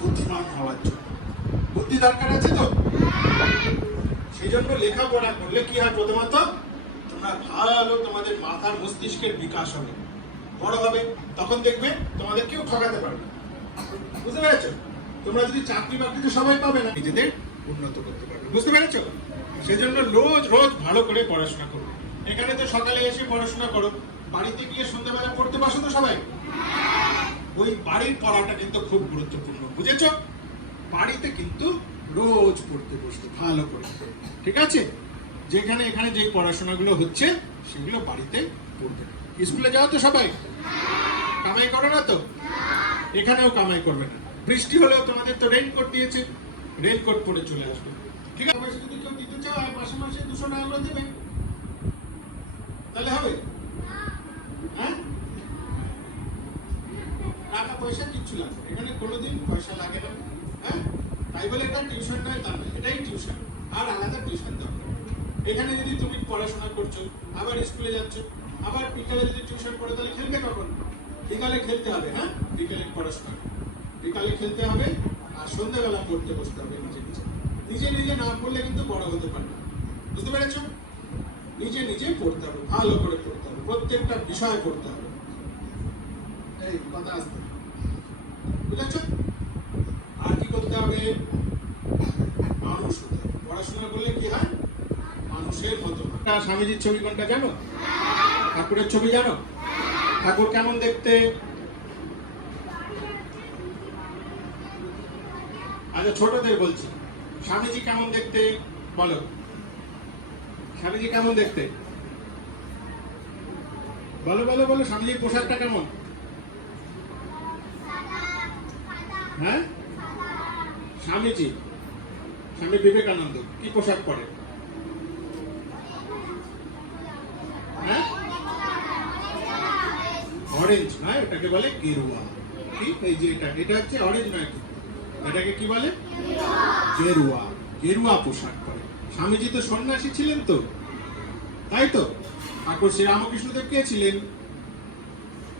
বুদ্ধিমান হওয়ার জন্য। বুদ্ধি দরকার আছে তো, সেই জন্য লেখাপড়া করলে কি হয়, প্রথমত তোমরা ভালো তোমাদের মাথার মস্তিষ্কের বিকাশ হবে, বড় হবে, তখন দেখবে তোমাদের কেউ ঠকাতে পারবে না। বুঝতে পেরেছো? তোমরা যদি চাকরি বাকরিতে সবাই পাবে না, নিজেদের উন্নত করতে পারবে। বুঝতে পেরেছো? সেজন্য রোজ রোজ ভালো করে পড়াশোনা করো। এখানে তো সকালে এসে পড়াশোনা করো, বাড়িতে গিয়ে সন্ধ্যাবেলা পড়তে বসো তো সবাই। ওই বাড়ির পড়াটা কিন্তু খুব গুরুত্বপূর্ণ, বুঝেছো? বাড়িতে কিন্তু রোজ পড়তে বসতে ভালো করে, ঠিক আছে? যেখানে এখানে যে পড়াশোনাগুলো হচ্ছে সেগুলো বাড়িতে পড়বে। স্কুলে যাও তো সবাই? কামাই করো না তো? এখানেও কামাই করবে না। বৃষ্টি হলেও তোমাদের তো রেইনকোট দিয়েছে, রেইনকোট পরে চলে আসবে, ঠিক আছে? পয়সা যদি কেউ দিতে চাও আর মাসে মাসে 200 টাকা করে দেবে, তাহলে হবে? হ্যাঁ, টাকা পয়সা কিচ্ছু লাগবে, এখানে কোনোদিন পয়সা লাগে না। হ্যাঁ, তাই বলে এটা টিউশন নয় তা নয়, এটাই টিউশন, আর আলাদা টিউশন দরকার। এখানে যদি তুমি পড়াশোনা করছো, আবার স্কুলে যাচ্ছ, আবার বিকালে যদি টিউশন পড়ো, তাহলে খেলবে কখন? বিকালে খেলতে হবে। হ্যাঁ, বিকালে পড়াশোনা, বিকালে খেলতে হবে, আর সন্ধ্যাবেলা পড়তে বসতে হবে নিজে নিজে। নিজে নিজে না পড়লে কিন্তু বড় হতে পারবে না। বুঝতে পেরেছো? নিজে নিজে পড়তে হবে, ভালো করে পড়তে হবে, প্রত্যেকটা বিষয় পড়তে হবে। এই কথা আসতে, বুঝেছো? আর কি করতে হবে? মানুষ হতে হবে। পড়াশোনা করলে কি হয়? মানুষের মতো। স্বামীজির ছবি কোনটা জানো? ঠাকুরের ছবি জানো? ঠাকুর কেমন দেখতে? আচ্ছা, ছোটদের বলছি, স্বামীজি কেমন দেখতে বলো? স্বামীজি কেমন দেখতে? বলো বলো বলো, স্বামীজির পোশাকটা কেমন? হ্যাঁ, স্বামীজি, স্বামী বিবেকানন্দ কি পোশাক পরে? হ্যাঁ, অরেঞ্জ নয়, ওটাকে বলে গেরুয়া। ঠিক, এই যে এটা হচ্ছে অরেঞ্জ নয়, এটাকে কি বলে? গেরুয়া। গেরুয়া পোশাক পরে। স্বামীজি তো সন্ন্যাসী ছিলেন তো, তাই তো? ঠাকুর শ্রী রামকৃষ্ণদেব কে ছিলেন?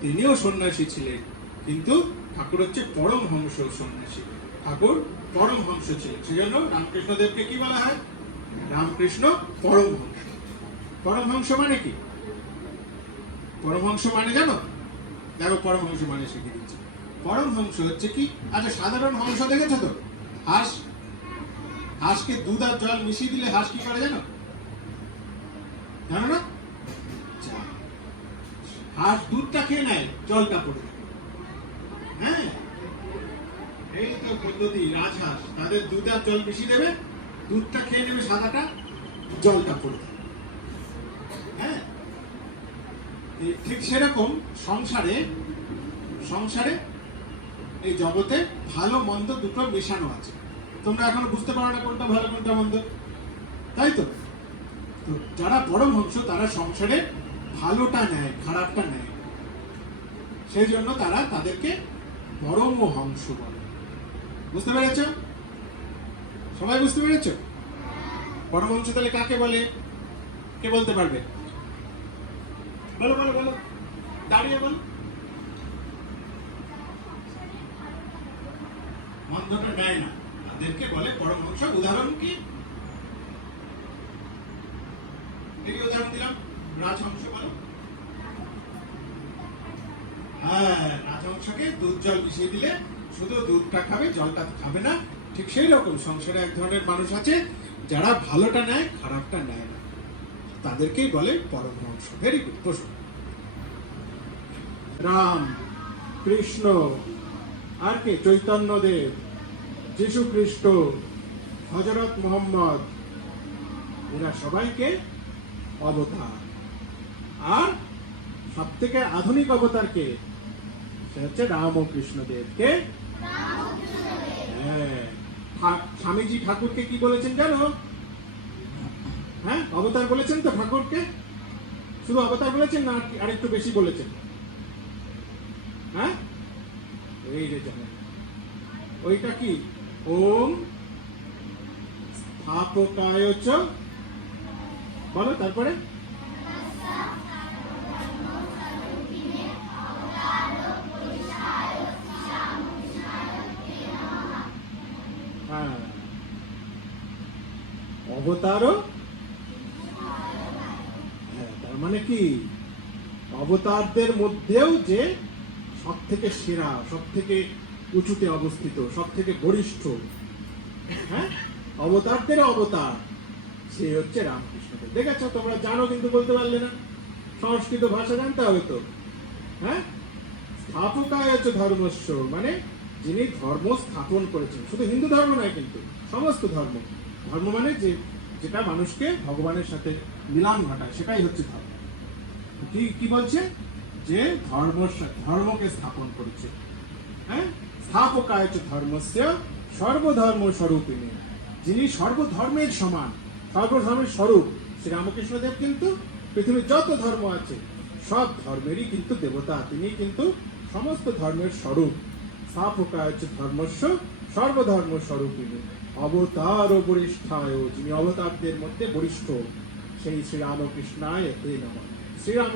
তিনিও সন্ন্যাসী ছিলেন, কিন্তু ঠাকুর হচ্ছে পরমহংস সন্ন্যাসী। ঠাকুর পরমহংস ছিলেন, সেজন্য রামকৃষ্ণদেবকে কি বলা হয়? রামকৃষ্ণ পরমহংস। পরমহংস মানে কি? পরমহংস মানে জানো? দেখো, পরমহংস মানে শিখে দিচ্ছি। পরমহংস হচ্ছে কি? আচ্ছা, সাধারণ হংস দেখেছো তো? হাঁস, হাঁসকে দুধ আর জল মিশিয়ে দিলে হাঁস কি করে জানো? জানো না? হাঁস দুধটা খেয়ে নেয়, জলটা পড়ে যায়। হ্যাঁ, এই তো পদ্ধতি। রাজহাঁস তাদের দুধ আর জল মিশিয়ে দেবে, দুধটা খেয়ে নেবে, সাদাটা, জলটা পড়ে যাবে। হ্যাঁ, ঠিক সেরকম সংসারে, সংসারে এই জগতে ভালো মন্দ দুটো মেশানো আছে। তোমরা এখনো বুঝতে পারো না কোনটা ভালো কোনটা মন্দ, তাই তো? তো যারা পরমহংস তারা সংসারে ভালোটা নেয়, খারাপটা নেয়, সেই জন্য তারা তাদেরকে পরমহংস বলে। বুঝতে পেরেছ? সবাই বুঝতে পেরেছ? পরমহংস তাহলে কাকে বলে? কে বলতে পারবে? বলো বলো বলো, দাঁড়িয়ে বলো। মন্দটা নেয় না, তাদেরকে বলে পরমহংস। উদাহরণ কি? এই উদাহরণ দিলাম, রাজহংস বলো। হ্যাঁ, রাজহংসকে দুধ জল মিশিয়ে দিলে শুধু দুধটা খাবে, জলটা খাবে না। ঠিক সেই রকম সংসারে এক ধরনের মানুষ আছে যারা ভালোটা নেয়, খারাপটা নেয় না, তাদেরকেই বলে পরমহংস। ভেরি গুড, বসো। রাম, কৃষ্ণ, আর কে? চৈতন্যদেব, যীশু খ্রিস্ট, হযরত মুহাম্মদ, এরা সবাইকে অবতার। আর সব থেকে আধুনিক অবতার কে? সে হচ্ছে রামকৃষ্ণদেব। কে? হ্যাঁ, স্বামীজি ঠাকুরকে কি বলেছেন জানো? হ্যাঁ, অবতার বলেছেন তো ঠাকুরকে? শুধু অবতার বলেছেন না আর একটু বেশি বলেছেন? হ্যাঁ, এই যে জানেন, ওইটা কি? ওম স্থাপকায় চ, বলো তারপরে। হ্যাঁ, অবতারও, হ্যাঁ, তার মানে কি অবতারদের মধ্যেও যে সব থেকে সেরা, সব থেকে উঁচুতে অবস্থিত, সব থেকে বরিষ্ঠ, হ্যাঁ, অবতারদের অবতার, সে হচ্ছে রামকৃষ্ণদেব। দেখেছো, তোমরা জানো কিন্তু বলতে পারলে না, সংস্কৃত ভাষা জানতে হবে তো। হ্যাঁ, স্থাপকায় হচ্ছে ধর্মস্য, মানে যিনি ধর্ম স্থাপন করেছেন। শুধু হিন্দু ধর্ম নয়, কিন্তু সমস্ত ধর্ম। ধর্ম মানে যে যেটা মানুষকে ভগবানের সাথে মিলন ঘটায়, সেটাই হচ্ছে ধর্ম। কি কি বলছে? যে ধর্মকে স্থাপন করেছে। হ্যাঁ, স্থাপকায় হচ্ছে ধর্মস্য সর্বধর্ম স্বরূপিণী, যিনি সর্বধর্মের সমান, সর্বধর্মের স্বরূপ। শ্রী রামকৃষ্ণদেব কিন্তু পৃথিবীর যত ধর্ম আছে সব ধর্মেরই কিন্তু দেবতা, তিনি কিন্তু সমস্ত ধর্মের স্বরূপ। স্থাপকায় হচ্ছে ধর্মস্য সর্বধর্ম স্বরূপিণী, অবতার ও বরিষ্ঠায়, যিনি অবতারদের মধ্যে বরিষ্ঠ, সেই শ্রী রামকৃষ্ণায় তে নমঃ। শ্রীরাম,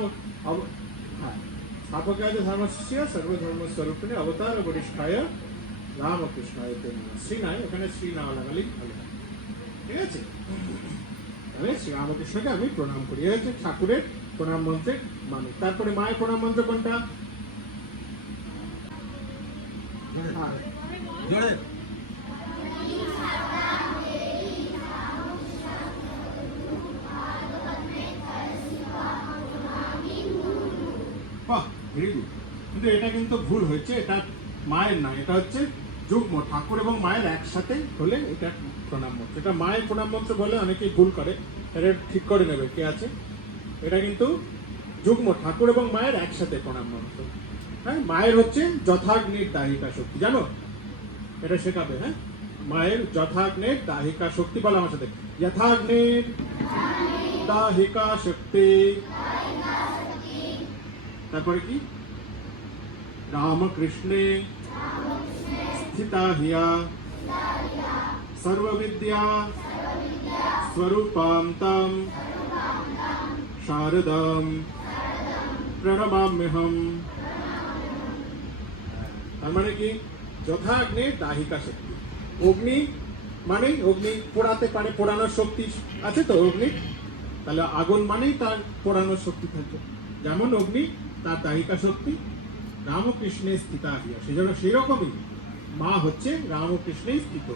হ্যাঁ, স্থাপকায় ধর্মস্য সর্বধর্ম স্বরূপিণী অবতার ও বরিষ্ঠায় রামকৃষ্ণায় তে নমঃ। শ্রী নাই, ওখানে শ্রী না লাগালেই ভালো, ঠিক আছে? তাহলে শ্রী রামকৃষ্ণকে আমি প্রণাম করি, হচ্ছে ঠাকুরের প্রণাম মন্ত্রে মানে। তারপরে মায়ের প্রণাম মন্ত্র কোনটা? জোরে, বাহ, ভেরি গুড। কিন্তু এটা কিন্তু ভুল হয়েছে, এটা মায়ের না, এটা হচ্ছে যুগ্ম, ঠাকুর এবং মায়ের একসাথে হলে এটা প্রণাম মন্ত্র। এটা মায়ের প্রণাম মন্ত্র বলে অনেকেই ভুল করে, এটা ঠিক করে নেবে কে আছে। এটা কিন্তু যুগ্ম, ঠাকুর এবং মায়ের একসাথে প্রণাম মন্ত্র। হ্যাঁ, মায়ের হচ্ছে যথাগ্নির দাহিকা শক্তি, জানো? এটা শেখাবে। হ্যাঁ, মায়ের যথাগ্নির দাহিকা শক্তি, বলো আমার সাথে, যথাগ্নির দাহিকা শক্তি। তারপরে কি? রামকৃষ্ণে স্থিতা হিয়া সর্ববিদ্যা স্বরূপাম তাম শারদাম প্রণমাম্যহম। তার মানে কি? যথাগ্নি দাহিকা শক্তি। অগ্নি মানে অগ্নি পোড়াতে পারে, পোড়ানোর শক্তি আছে তো অগ্নি, তাহলে আগুন মানেই তার পোড়ানোর শক্তি থাকে। যেমন অগ্নি তার দাহিকা শক্তি, রামকৃষ্ণে স্থিতা হিয়া, সেজন্য সেই রকমই মা হচ্ছে রামকৃষ্ণে স্থিত।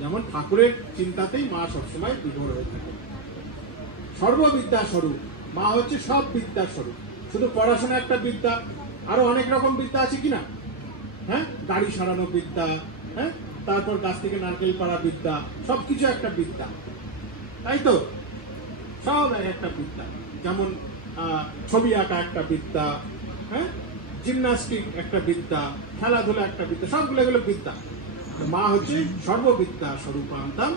যেমন ঠাকুরের চিন্তাতেই মা সবসময় বিভোর হয়ে থাকে। সর্ববিদ্যা স্বরূপ, মা হচ্ছে সব বিদ্যার স্বরূপ। শুধু পড়াশোনা একটা বিদ্যা, আরো অনেক রকম বিদ্যা আছে কিনা? হ্যাঁ, গাড়ি সারানো বিদ্যা, হ্যাঁ, তারপর গাছ থেকে নারকেল পাড়া বিদ্যা, সবকিছু একটা বিদ্যা, তাই তো? সব একটা বিদ্যা। যেমন ছবি আঁকা একটা বিদ্যা, হ্যাঁ, জিমনাস্টিক একটা বিদ্যা, খেলাধুলা একটা বিদ্যা, সবগুলো এগুলো বিদ্যা। মা হচ্ছে সর্ববিদ্যা স্বরূপান্তাম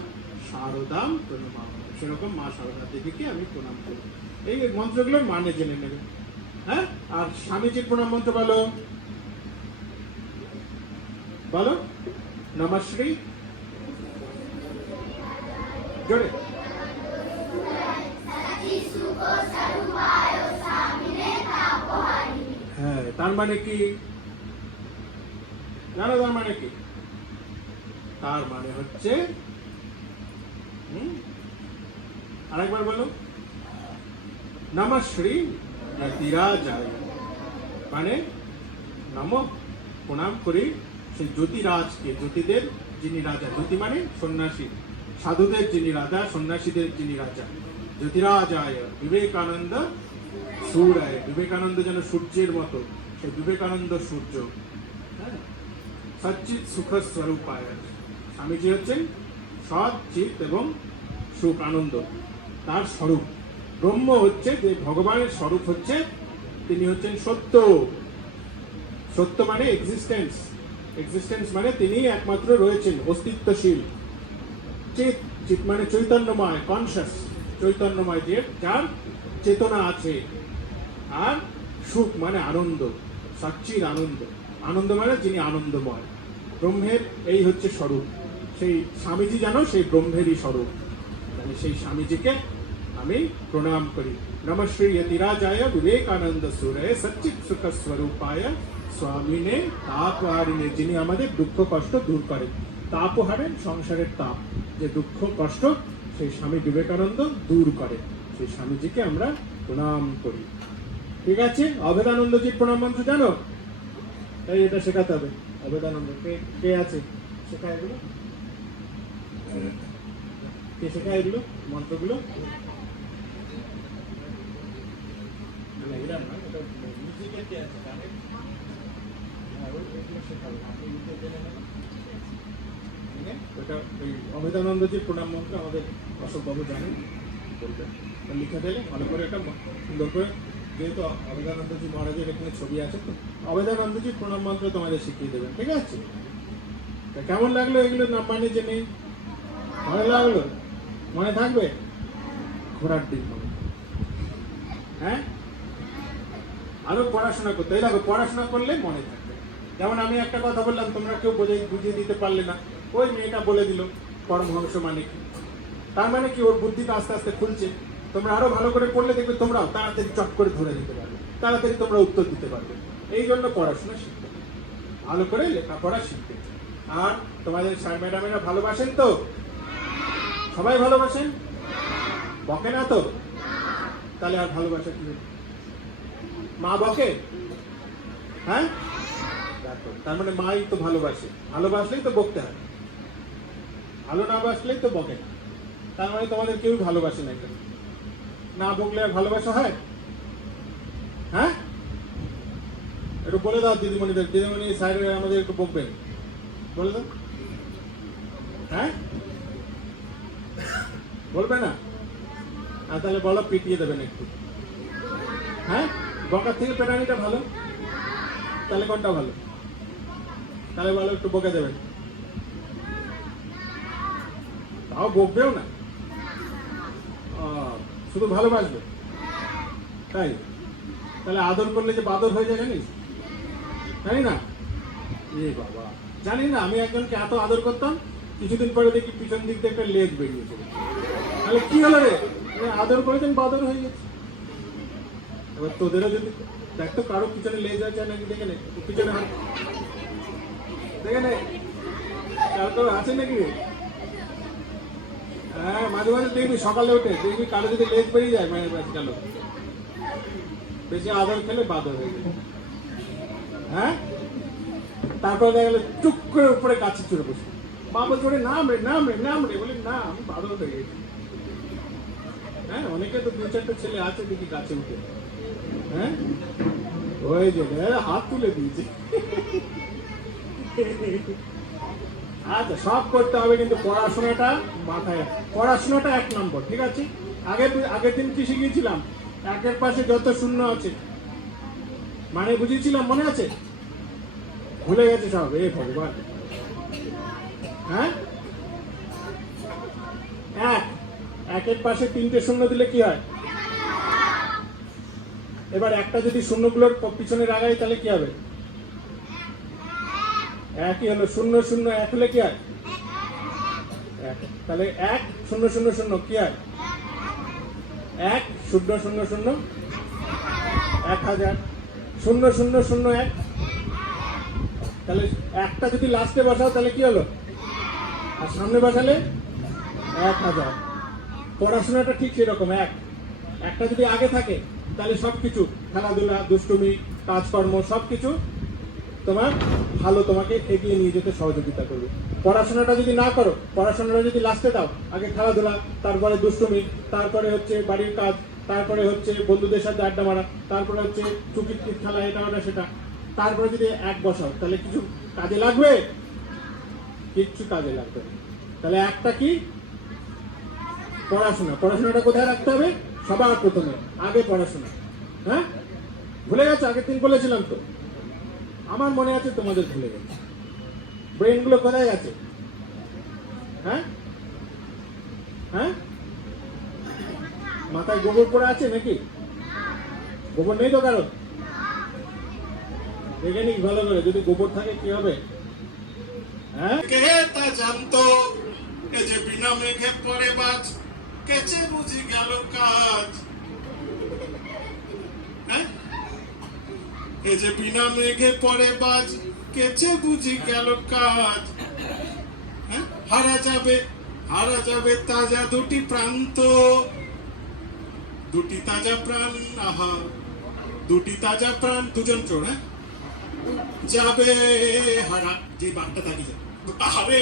শারদাম প্রণমাম, সেরকম মা শারদা দেবীকে আমি প্রণাম করি। এই মন্ত্রগুলোর মানে জেনে নেবে। হ্যাঁ, আর স্বামীজির প্রণাম মন্ত্র বলো, বলো, নমশ্রী, জোরে। হ্যাঁ, তার মানে কি জানো? তার মানে কি? তার মানে হচ্ছে, আরেকবার বলো, নমশ্রী জ্যোতিরাজায়, মানে নম, প্রণাম করি সেই জ্যোতিরাজকে, জ্যোতিদের যিনি রাজা। জ্যোতি মানে সন্ন্যাসী, সাধুদের যিনি রাজা, সন্ন্যাসীদের যিনি রাজা। জ্যোতিরাজায় বিবেকানন্দ সূর্যায়, বিবেকানন্দ যেন সূর্যের মতো, সেই বিবেকানন্দ সূর্য। হ্যাঁ, সচ্চিৎ সুখ স্বরূপায়, স্বামীজি হচ্ছেন সৎ, চিৎ এবং সুখ, আনন্দ, তার স্বরূপ। ব্রহ্ম হচ্ছে যে ভগবানের স্বরূপ, হচ্ছে তিনি হচ্ছেন সত্য। সত্য মানে এক্সিস্টেন্স, এক্সিস্টেন্স মানে তিনি একমাত্র রয়েছেন, অস্তিত্বশীল। চিৎ, চিৎ মানে চৈতন্যময়, কনসাস, চৈতন্যময়, যে যার চেতনা আছে। আর সুখ মানে আনন্দ, সচ্চির আনন্দ, আনন্দ মানে যিনি আনন্দময়। ব্রহ্মের এই হচ্ছে স্বরূপ। সেই স্বামীজি জানো সেই ব্রহ্মেরই স্বরূপ। তাহলে সেই স্বামীজিকে আমি প্রণাম করি। নমশ্রী যতিরাজায় বিবেকানন্দ সূরায় সচ্চিৎ সুখ স্বরূপায় স্বামীনে তাপহারিণে, যিনি আমাদের দুঃখ কষ্ট দূর করেন। তাপও হারেন সংসারের তাপ, যে দুঃখ কষ্ট সেই স্বামী বিবেকানন্দ দূর করে। সেই স্বামীজিকে আমরা প্রণাম করি। ঠিক আছে? অভেদানন্দজির প্রণাম মন্ত্র জানো? তাই এটা শেখাতে হবে। অভেদানন্দ কে কে আছে শেখায় এগুলো? কে শেখায় এগুলো মন্ত্রগুলো? না, এরা না, এটা মিউজিকের কে আছে গানের? হ্যাঁ, ওইগুলো শেখাবে। আপনি মিউজিক জেনে নেবেন। ওটা ওই অভেদানন্দজির প্রণাম মন্ত্র আমাদের অশোকবাবু জানেন, বলবেন। লিখে দিলে ভালো করে এটা সুন্দর করে, যেহেতু অভেদানন্দজি মহারাজের এখানে ছবি আছে, তো অভেদানন্দজির প্রণাম মন্ত্র তোমাদের শিখিয়ে দেবেন। ঠিক আছে? তা কেমন লাগলো এগুলো নাম মানে যে নেই? ভালো লাগলো? মনে থাকবে? ঘোরার দিন মনে, হ্যাঁ, আরো পড়াশোনা করতে। এই দেখো, পড়াশোনা করলে মনে থাকবে। যেমন আমি একটা কথা বললাম, তোমরা কেউ বুঝিয়ে দিতে পারলে না, ওই মেয়েটা বলে দিল পরমহংস মানে কি। তার মানে কি, ওর বুদ্ধিটা আস্তে আস্তে খুলছে। তোমরা আরো ভালো করে পড়লে দেখবে তোমরাও তাড়াতাড়ি চট করে ধরে দিতে পারবে, তাড়াতাড়ি তোমরা উত্তর দিতে পারবে। এই জন্য পড়াশোনা শিখতে হবে, ভালো করে লেখাপড়া শিখতে। আর তোমাদের স্যার ম্যাডামেরা ভালোবাসেন তো? সবাই ভালোবাসেন? বকে না তো? তাহলে আর ভালোবাসা কি? মা বকে? হ্যাঁ, দেখো, তার মানে মাই তো ভালোবাসে। ভালোবাসলেই তো বকতে হয়, ভালো না বাসলেই তো বকে না। তার মানে তোমাদের কেউ ভালোবাসে না। এখানে না বকলে আর ভালোবাসা হয়? হ্যাঁ, একটু বলে দাও দিদিমণিদের, দিদিমণি স্যার আমাদের একটু বকবেন, বলে দাও। হ্যাঁ, বলবে না? আর তাহলে বলো, পিটিয়ে দেবেন একটু। হ্যাঁ, বকার থেকে পেটানিটা ভালো। তাহলে কোনটা ভালো? তাহলে বলো, একটু বকে দেবেন। তাও বকবেও না, শুধু ভালোবাসবে, তাই? তাহলে আদর করলে যে বাদর হয়ে যায় জানিস? জানি না, এ বাবা, জানি না। আমি একজনকে এত আদর করতাম, কিছুদিন পরে দেখি পিছন দিক দিয়ে একটা লেজ বেরিয়েছে। তাহলে কি হলো রে? আদর করেছেন, বাদর হয়ে গেছে। এবার তোদেরও যদি দেখতো কারো পিছনে লেজ আছে নাকি, দেখে নে পিছনে হাত, দেখে নে কারো আছে নাকি। হ্যাঁ, মাঝে মাঝে দেখবি সকালে উঠে দেখবি কারো যদি লেজ বেরিয়ে যায়, মায়ের কাছে গেল, বেশি আদর খেলে বাদর হয়ে যায়। হ্যাঁ, তারপরে দেখা গেলো টুক করে উপরে গাছে চড়ে বসে, মা বলছে ওরে নাম রে, নাম রে, নাম রে, বলি না, আমি বাদর হয়ে গেছি। হ্যাঁ, অনেকে তো 2-4টা ছেলে আছে দেখি গাছে উঠে। হ্যাঁ, ওই যে হাত তুলে দিয়েছে। আচ্ছা, সব করতে হবে, কিন্তু পড়াশোনাটা মাথায়, পড়াশোনাটা 1 নম্বর। ঠিক আছে? আগের দিন কি শিখিয়েছিলাম? একের পাশে যত শূন্য আছে মানে বুঝিয়েছিলাম, মনে আছে? ভুলে গেছে সব, এ ভগবান। হ্যাঁ, একের পাশে 3টে শূন্য দিলে কি হয়? এবার একটা যদি শূন্যগুলোর পিছনে লাগাই তাহলে কি হবে? একই হলো। 0 0 1 হলে কি হয়? তাহলে 1 0 0 0 কি হয়? 1 0 0 0 1000 0 0 0 1। তাহলে একটা যদি লাস্টে বসাও তাহলে কি হলো? আর সামনে বসালে 1000। পড়াশোনাটা ঠিক সেরকম। একটা যদি আগে থাকে তাহলে সবকিছু, খেলাধুলা, দুষ্টুমি, কাজকর্ম, সবকিছু তোমার ভালো, তোমাকে এগিয়ে নিয়ে যেতে সহযোগিতা করবে। পড়াশোনাটা যদি না করো, পড়াশোনাটা যদি লাস্টে দাও, আগে খেলাধুলা, তারপরে দুষ্টুমি, তারপরে হচ্ছে বাড়ির কাজ, তারপরে হচ্ছে বন্ধুদের সাথে আড্ডা মারা, তারপরে হচ্ছে চুকির খেলা, এটা ওটা সেটা, তারপরে যদি 1 বসাও তাহলে কিছু কাজে লাগবে? কিচ্ছু কাজে লাগবে না। তাহলে একটা কি? পড়াশোনা। পড়াশোনাটা কোথায় রাখতে হবে? সবার প্রথমে আগে পড়াশোনা। হ্যাঁ, ভুলে গেছো? আগের দিন বলেছিলাম তো, আমার মনে আছে, তোমাদের ভুলে গেছে। ব্রেন গুলো কোথায় আছে? হ্যাঁ হ্যাঁ, মাথায় গোবর পড়ে আছে নাকি? গোবর নেই তো কারণ? দেখে নিস ভালো করে, যদি গোবর থাকে কি হবে? হ্যাঁ, কে তা জানতো এ যে বিনা মেঘে পড়ে বাজ, কেচে বুঝি গেল কাজ। হ্যাঁ, এ যে বিনা মেঘে পড়ে বাজ, কেচে বুঝি গেল কাজ। হারা যাবে তাজা দুটি প্রান্ত, দুটি তাজা প্রাণ, আহা দুটি তাজা প্রাণ, দুজন চোর, হ্যাঁ, যাবে হারা, যে বাঘটা থাকি যাবে, আরে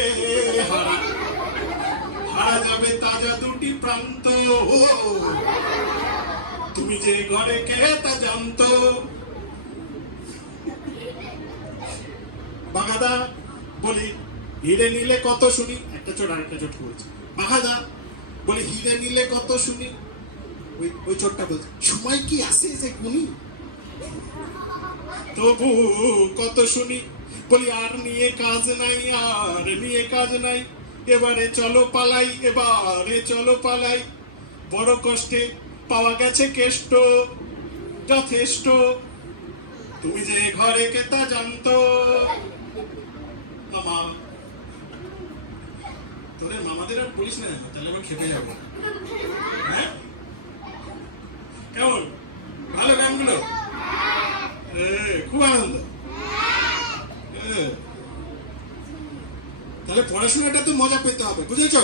হারা যাবে তাজা দুটি প্রান্ত, ও তুমি যে ঘরে কে তা জানতো। বাঘাদা বলি হিরে নিলে কত শুনি, একটা চোর আরেকটা চোট বলছে, বাঘাদা বলি হিরে নিলে কত শুনি, ওই চোরটা বলছে সময় কি আসে যে গুনি, তবু কত শুনি, বলি আর নিয়ে কাজ নাই, আর নিয়ে কাজ নাই, এবারে চলো পালাই, বড় কষ্টে পাওয়া গেছে কেষ্ট, যথেষ্ট তুমি যে ঘরে কেতা জানতো। মামা, তোদের মামাদের আর বলিস না, তাহলে আমি খেপে যাবো। হ্যাঁ, কেমন ভালো গানগুলো? খুব আনন্দ। তাহলে পড়াশোনাটা তো মজা পেতে হবে, বুঝেছো?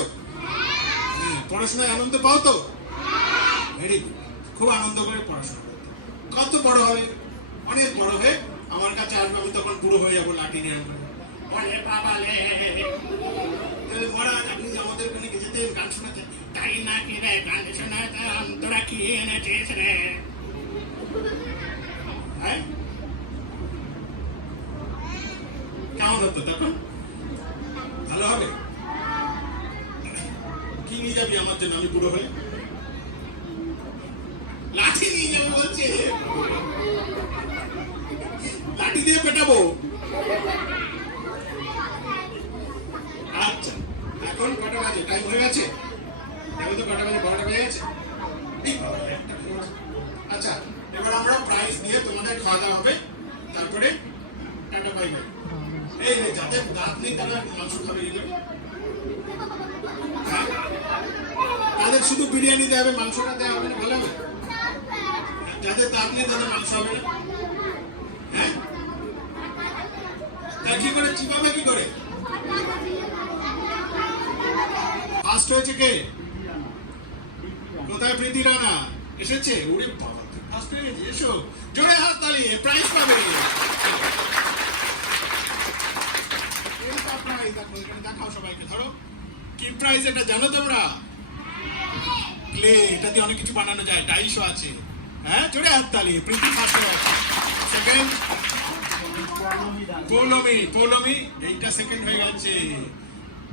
পড়াশোনায় আনন্দ পাও তো? ভেরি গুড, খুব আনন্দ করে পড়াশোনা করতে। কত বড় হবে, অনেক বড় হয়ে আমার কাছে আসবে, আমি তখন বুড়ো হয়ে যাবো, লাঠি নিয়ে আসবো, মহারাজ আপনি আমাদের ওখানে যেতেন গান শোনাতেন, তাই না কি রে গান শোনাতাম, তোরা কি এনেছিস রে? কেমন হতো তখন? ভালো হবে? কি নিয়ে যাবি আমার জন্য, আমি বুড়ো হয়ে? লাঠি নিয়ে যাবো বলছে, লাঠি দিয়ে পেটাবো। আচ্ছা, এখন কটা বাজে? টাইম হয়ে গেছে? এখন তো কটা বাজে? 12টা বেজে গেছে। আচ্ছা, এবার আমরা প্রাইজ দিয়ে তোমাদের খাওয়া দাওয়া হবে, তারপরে টাটা বাই বাই। এই যাতে দাঁত নেই তারা মাংস খাবে, তাদের শুধু বিরিয়ানি দেওয়া হবে, মাংসটা দেওয়া হবে না, ভালো হবে? যাদের দাঁত নেই তাদের মাংস হবে না। হ্যাঁ, তাই কি করে চিবাবে, কি করে? ফার্স্ট হয়েছে কে? কোথায় প্রীতি রানা? এসেছে? ওরে বাবা, ফার্স্ট হয়ে গেছে, এসো জোরে হাত তালি, প্রাইজ পাবে। দেখাও সবাইকে, ধরো কি প্রাইজ এটা জানো তোমরা? ক্লে, এটা দিয়ে অনেক কিছু বানানো যায়, ডাইশও আছে। হ্যাঁ, জোরে হাত তালি। প্রীতি ফার্স্ট হয়েছে, সেকেন্ড পৌলমি, এইটা সেকেন্ড হয়ে গেছে।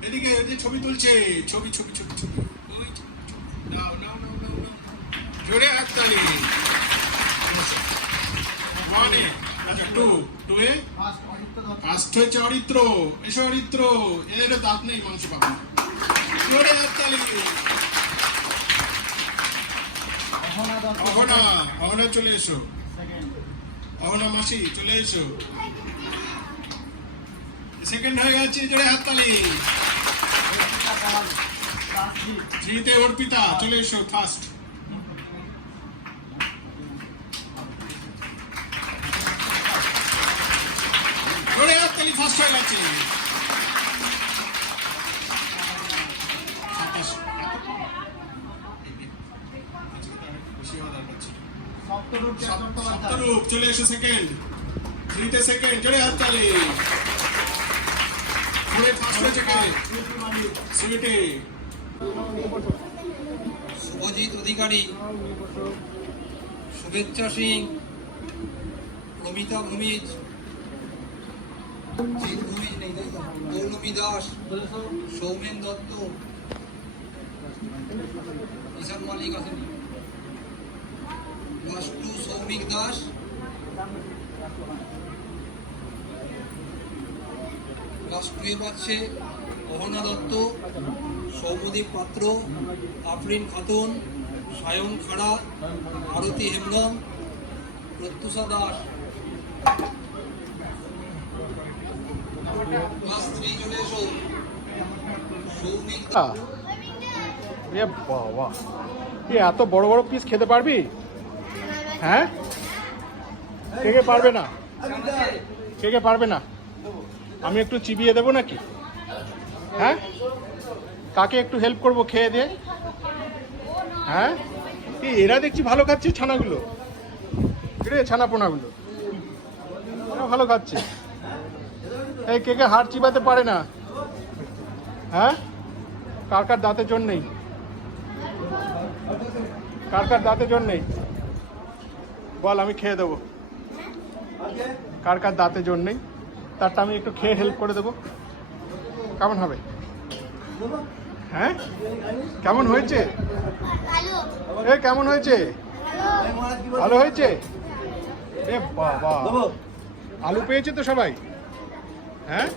এদিকে ওই যে ছবি তুলছে, ছবি নাও, জোরে হাততালি। ওয়ানে, আচ্ছা, টু এ ফার্স্ট হয়েছে অরিত্র। এসো অরিত্র, এর দাঁত নেই, মাংস পাবে না, জোরে হাততালি। অহনা চলে এসো, অহনা মাসি চলে এসো, সেকেন্ড হয়ে গেছে, জোরে হাততালি। জিতে অর্পিতা চলে এসো, ফার্স্ট। জোরে হাততালি, ফার্স্ট হয়ে গেছে। সপ্তরূপ চলে এসো, সেকেন্ড। জিতে সেকেন্ড, জোরে হাততালি। শুভজিৎ অধিকারী, শুভেচ্ছা সিং, প্রমিতা ভূমিজ, পৌলমী দাস, সৌমেন দত্ত, ঈশান মালিক আছেন, ক্লাস 2 সৌমিক দাস, ক্লাস 2 পাচ্ছে অহনা দত্ত, সৌমদীপ পাত্র, আফরিন খাতুন, সায়ন খাড়া, আরতি হেমব্রম, প্রত্যুষা দাস। ক্লাস 3 চলে এসো, সৌমিক এ বাবা, তুই এত বড় বড় পিস খেতে পারবি? হ্যাঁ, কে পারবে না? কে পারবে না? আমি একটু চিবিয়ে দেবো নাকি? হ্যাঁ, কাকে একটু হেল্প করবো খেয়ে দিয়ে? হ্যাঁ, এরা দেখছি ভালো খাচ্ছে ছানাগুলো, রে ছানা পোনাগুলো এরা ভালো খাচ্ছে। এই কে কে হাড় চিবাতে পারে না? হ্যাঁ, কার কার দাঁতে জোর নেই? কার কার দাঁতে জোর নেই বল, আমি খেয়ে দেবো। কার কার দাঁতে জোর নেই তারটা আমি একটু খেয়ে হেল্প করে দেবো। কেমন হবে? হ্যাঁ, কেমন হয়েছে? এ কেমন হয়েছে? ভালো হয়েছে? এ বাবা, আলু পেয়েছে তো সবাই? হ্যাঁ।